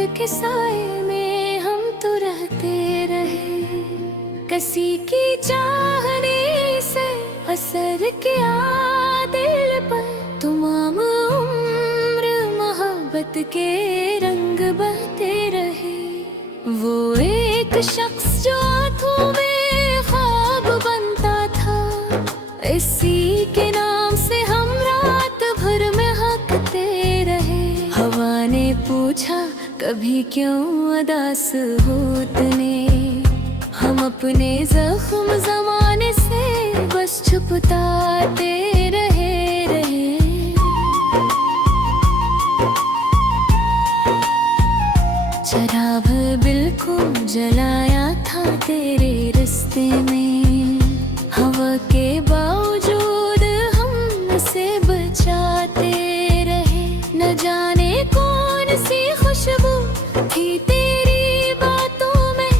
के साए में हम तो रहते रहे। किसी की चाहने से असर किया दिल पर, तमाम उम्र मोहब्बत के रंग बहते रहे। वो एक शख्स जो आंखों में ख्वाब बनता था, इसी के नाम से हम रात भर महकते रहे। हवा ने पूछा कभी क्यों उदास हो तूने, हम अपने जख्म ज़माने से बस छुपताते रहे। शराब बिल्कुल जलाया था तेरे रिश्ते में, हवा के बावजूद हम से बचाते रहे। न जाने कौन सी खुशबू थी तेरी बातों में,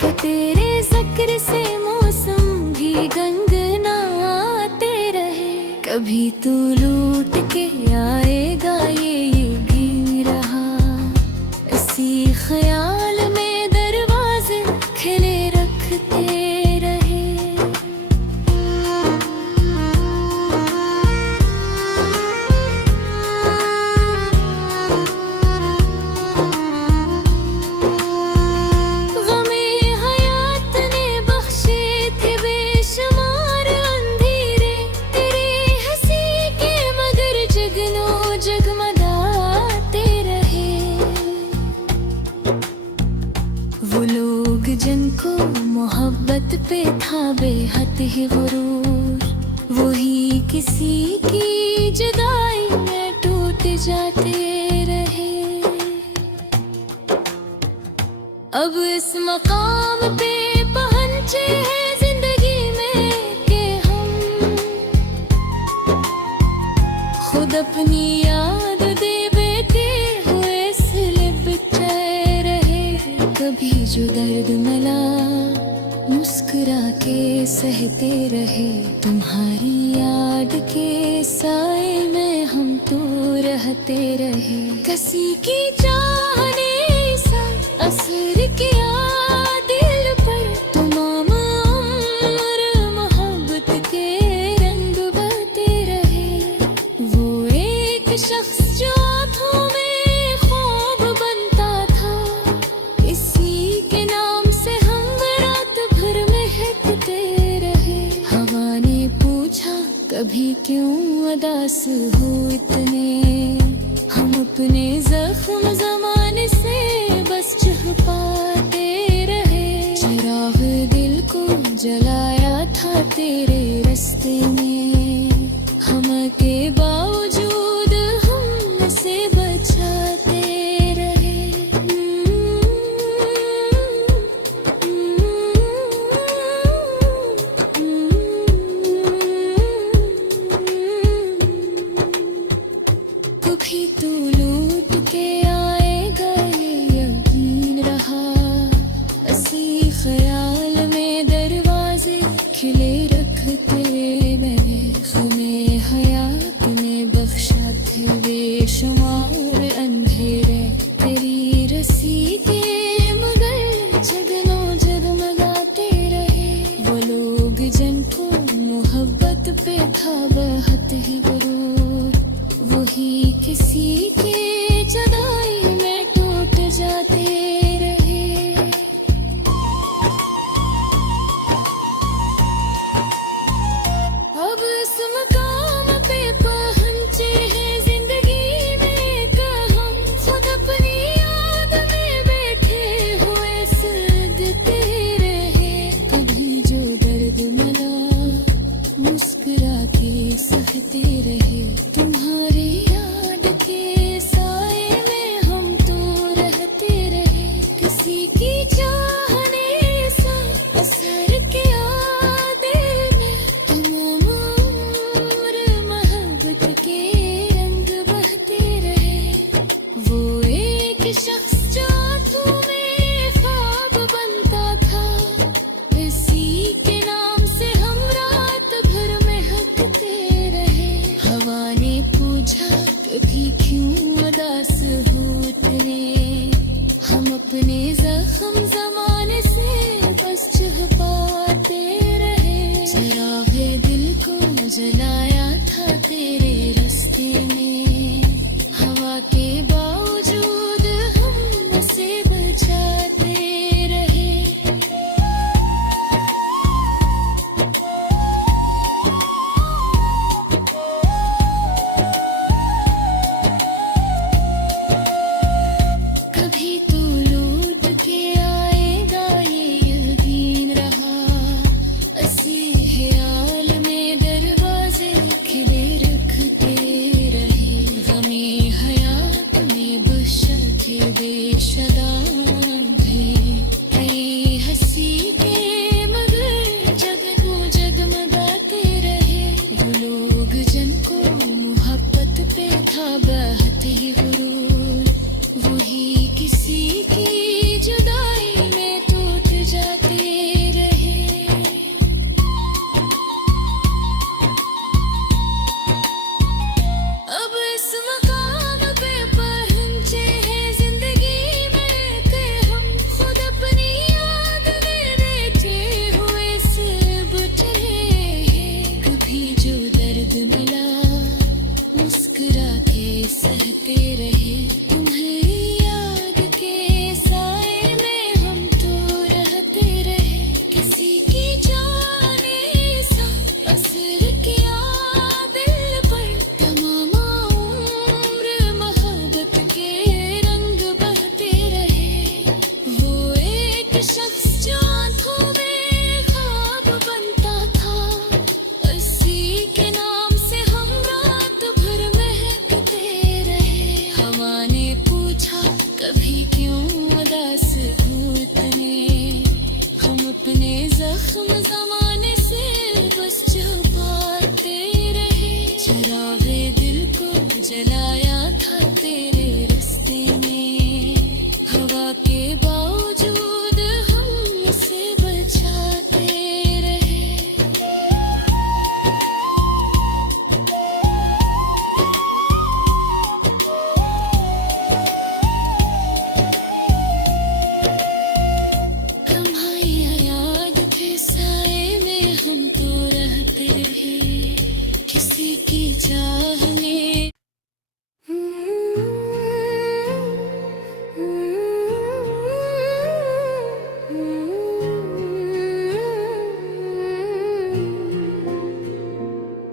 कि तेरे जिक्र से मौसम भी गनगनाते रहे। कभी तू लूट के आएगा ये भी रहा, इसी ख्याल में दरवाजे खिले रखते रहे। गमे हयात ने बख्शे थे बेशुमार अंधेरे, तेरे हंसी के मगर जगनों जगमगाते रहे। वो लोग जिनको मोहब्बत पे था बेहद ही गुरूर, वही किसी की जुदाई में टूट जाते रहे। अब इस मकाम पे पहुंचे हैं जिंदगी में कि हम खुद अपनी याद दे बैठे हुए सिलबते रहे। कभी जो दर्द मिला मुस्कुरा के सहते रहे, तुम्हारी याद के साए में हम तो रहते रहे। किसी की चाहने सा असर किया दिल पर, तमाम उम्र मोहब्बत के रंग बहते रहे। वो एक शख्स जो आंखों में ख्वाब बनता था, इसी के नाम से हम रात भर महकते रहे। हवा ने पूछा कभी क्यों उदास हो इतने, हम अपने जख्म ज़माने से बस छुपाते रहे। चिराग दिल को जलाया था तेरे रास्ते में, हम के बावजूद हम से बचाते रहे। कभी तू लूट के आएगा ये यकीन रहा, इसी ख्याल में दरवाजे खिले रखते मैंने। हमें हयात ने बख्शा थे बेशुमार अंधेरे, तेरी रस्सी के मगर जगनों जगमगाते रहे। वो लोग जिनको मोहब्बत पे था बहुत ही गुरूर, वही किसी के जुदाई में टूट जाते रहे। अब इस मकाम पे पहुंचे हैं जिंदगी में कि हम खुद अपनी याद में बैठे हुए सदते रहे। कभी जो दर्द मिला मुस्कुरा के सहते रहे, तुम्हारी याद के साए में हम तो रहते रहे। किसी की चाहने सा असर किया दिल में, तमाम उम्र मोहब्बत के रंग बहते रहे। वो एक शख्स जो आंखों में ख्वाब बनता था, इसी के नाम से हम रात भर महकते रहे। हवा ने पूछा कभी क्यों उदास हो तेरे, अपने जख्म जमाने से बस छुपाते रहे। चिरागे दिल को जलाया था तेरे रास्ते में, हवा के बावजूद हम उसे बचाते रहे। कभी तो लौट के आएगा ये यकीन रहा, ऐसी ख्याल में दरवाजे खिले रखते रहे। गमे हयात में बशके बेशदाम थे, कई हंसी के मगर जगनू जगमगाते रहे। वो लोग जिनको मोहब्बत पे था बहते ही गुरूर, वही किसी की जुदाई में टूट जाते रहे। अब इस मकाम पे पहुंचे हैं जिंदगी में के हम, खुद अपनी याद में बैठे हुए सब हैं। कभी जो दर्द मिला मुस्कुरा के सहते रहे, तुम्हारी याद के साए में हम तो रहते रहे। किसी की जाने सा असर किया दिल पर, तमाम उम्र मोहब्बत के रंग बहते रहे। वो एक शख्स जो आंखों में ख्वाब बनता था, उसी के नाम से हम रात भर महकते रहे। हवा ने पूछा कभी क्यों उदास हो तने, हम अपने जख्म जमाने से बस छुपाते रहे। चिरागे दिल को जलाया था तेरे रास्ते में, हवा के बावजूद हम उसे बचाते रहे। कमाया याद के साए में हम तो रहते रहे, किसी की चाह में।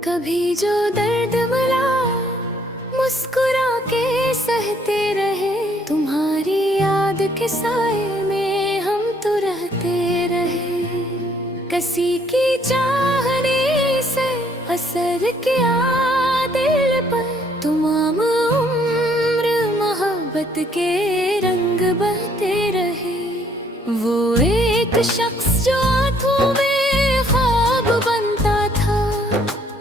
कभी जो दर्द मिला मुस्कुरा के सहते रहे, तुम्हारी याद के साए में हम तो रहते रहे। किसी की चाहने से असर किया दिल पर, तमाम उम्र मोहब्बत के रंग बहते रहे। वो एक शख्स जो आंखों में ख्वाब बनता था,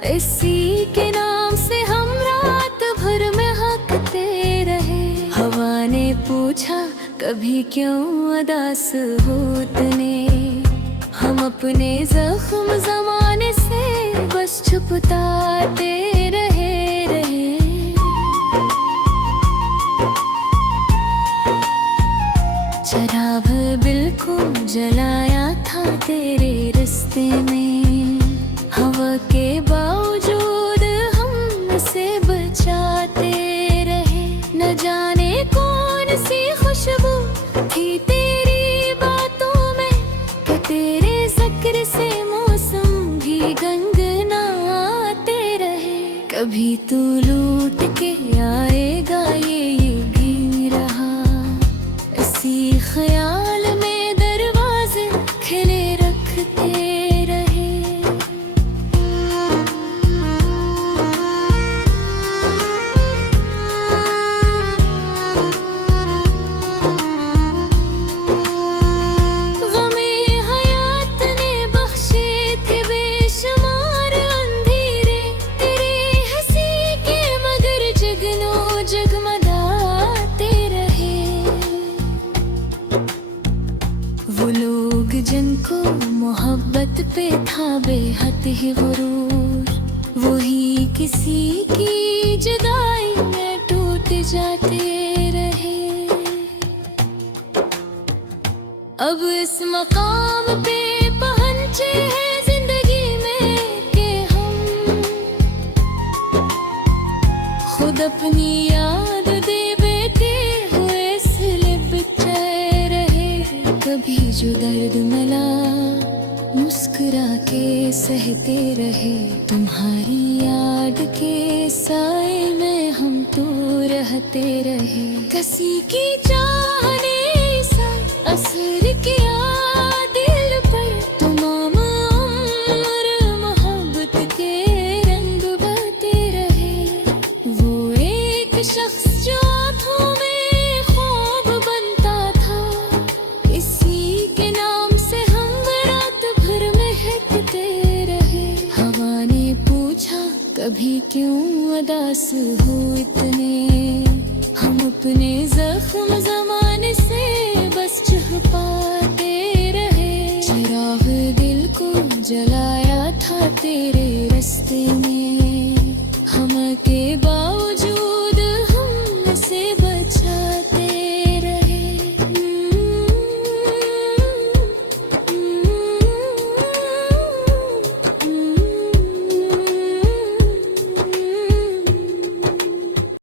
इसी के नाम से हम रात भर महकते रहे। हवा ने पूछा कभी क्यों उदास हो तने, हम अपने जख्म जमाने से बस छुपताते रहे। शराब बिल्कुल जलाया था तेरे रास्ते में, हवा के बावजूद हम उसे बचाते रहे। न जाने कौन सी खुशबू थी तेरी बातों में, कि तेरे जिक्र से मौसम भी गनगनाते रहे। कभी तू लूट के आएगा ये यकीन रहा, इसी ख्याल में दरवाजे खिले रखते रहे। गमे हयात ने बख्शे थे बेशुमार अंधेरे, तेरे हंसी के मगर जगनो जगमगाते रहे। वो लोग जिनको मोहब्बत पे था बेहद ही गुरूर, वही किसी की जुदाई में टूट जाते रहे। अब इस मकाम पे पहुंचे हैं जिंदगी में कि हम खुद अपनी याद दे बेते हुए लिपटे रहे। कभी जो दर्द मिला मुस्कुरा के सहते रहे। तुम्हारी याद के साए में हम तो रहते रहे। किसी की चाहने सा असर किया दिल पर, तमाम उम्र मोहब्बत के रंग बहते रहे। वो एक शख्स जो आँखों में ख्वाब बनता था, इसी के नाम से हम रात भर महकते रहे। हवा ने पूछा कभी क्यों उदास हो इतने, हम अपने जख्म ज़माने से बस छुपा